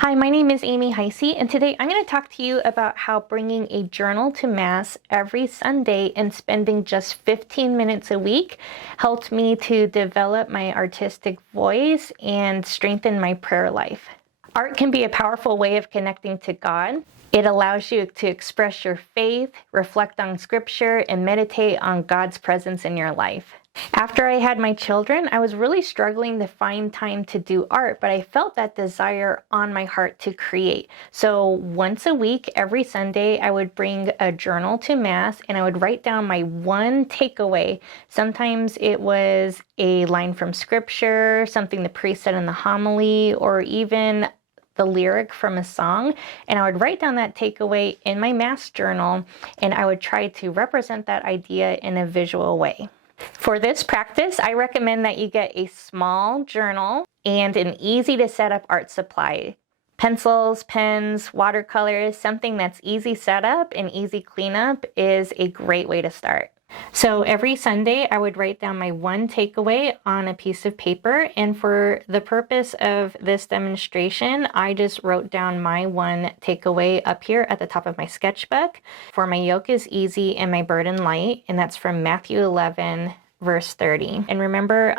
Hi, my name is Amy Heyse, and today I'm going to talk to you about how bringing a journal to Mass every Sunday and spending just 15 minutes a week helped me to develop my artistic voice and strengthen my prayer life. Art can be a powerful way of connecting to God. It allows you to express your faith, reflect on Scripture, and meditate on God's presence in your life. After I had my children, I was really struggling to find time to do art, but I felt that desire on my heart to create. So once a week, every Sunday, I would bring a journal to Mass and I would write down my one takeaway. Sometimes it was a line from Scripture, something the priest said in the homily, or even the lyric from a song, and I would write down that takeaway in my Mass journal, and I would try to represent that idea in a visual way. For this practice, I recommend that you get a small journal and an easy to set up art supply. Pencils, pens, watercolors, something that's easy setup and easy cleanup is a great way to start. So every Sunday, I would write down my one takeaway on a piece of paper. And for the purpose of this demonstration, I just wrote down my one takeaway up here at the top of my sketchbook. For my yoke is easy and my burden light, and that's from Matthew 11, verse 30. And remember,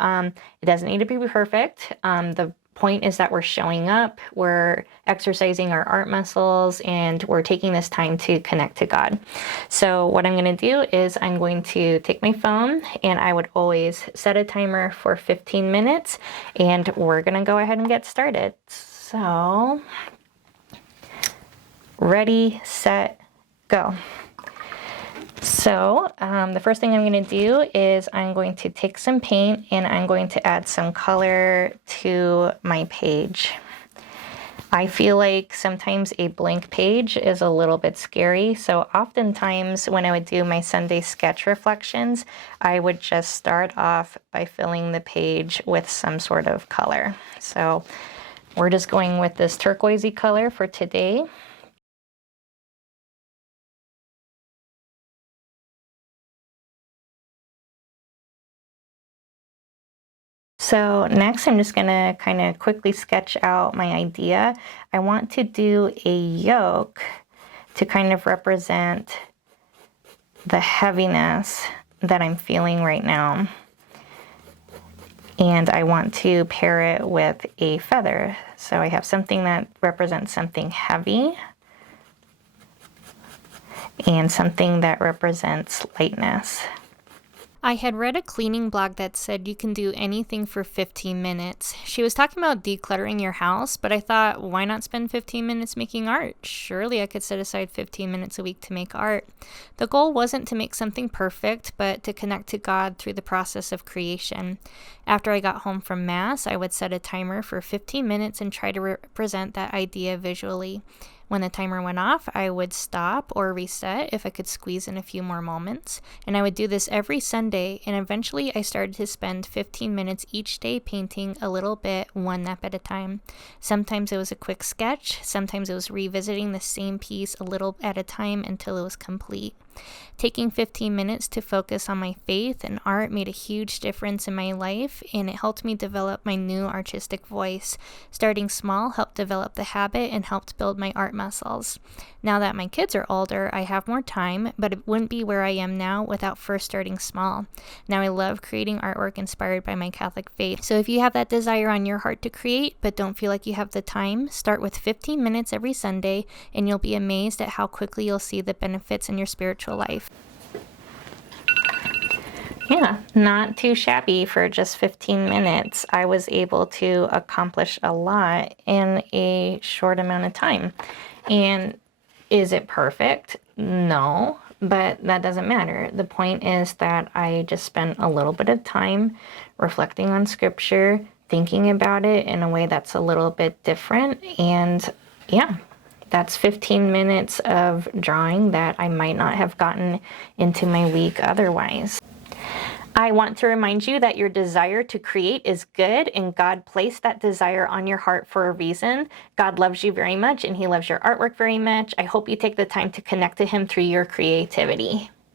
it doesn't need to be perfect. The point is that we're showing up, we're exercising our art muscles, and we're taking this time to connect to God. So what I'm going to do is I'm going to take my phone, and I would always set a timer for 15 minutes, and we're going to go ahead and get started. So ready, set, go. So the first thing I'm going to do is I'm going to take some paint and I'm going to add some color to my page. I feel like sometimes a blank page is a little bit scary, so oftentimes when I would do my Sunday sketch reflections, I would just start off by filling the page with some sort of color. So we're just going with this turquoisey color for today. So next I'm just gonna kind of quickly sketch out my idea. I want to do a yoke to kind of represent the heaviness that I'm feeling right now. And I want to pair it with a feather. So I have something that represents something heavy and something that represents lightness. I had read a cleaning blog that said you can do anything for 15 minutes. She was talking about decluttering your house, but I thought, why not spend 15 minutes making art? Surely I could set aside 15 minutes a week to make art. The goal wasn't to make something perfect, but to connect to God through the process of creation. After I got home from Mass, I would set a timer for 15 minutes and try to represent that idea visually. When the timer went off, I would stop or reset if I could squeeze in a few more moments. And I would do this every Sunday, and eventually I started to spend 15 minutes each day painting a little bit, one nap at a time. Sometimes it was a quick sketch, sometimes it was revisiting the same piece a little at a time until it was complete. Taking 15 minutes to focus on my faith and art made a huge difference in my life, and it helped me develop my new artistic voice. Starting small helped develop the habit and helped build my art muscles. Now that my kids are older, I have more time, but it wouldn't be where I am now without first starting small. Now I love creating artwork inspired by my Catholic faith. So if you have that desire on your heart to create, but don't feel like you have the time, start with 15 minutes every Sunday, and you'll be amazed at how quickly you'll see the benefits in your spiritual life. Yeah, not too shabby for just 15 minutes. I was able to accomplish a lot in a short amount of time. And is it perfect? No, but that doesn't matter. The point is that I just spent a little bit of time reflecting on Scripture, thinking about it in a way that's a little bit different. And yeah, that's 15 minutes of drawing that I might not have gotten into my week otherwise. I want to remind you that your desire to create is good, and God placed that desire on your heart for a reason. God loves you very much, and He loves your artwork very much. I hope you take the time to connect to Him through your creativity.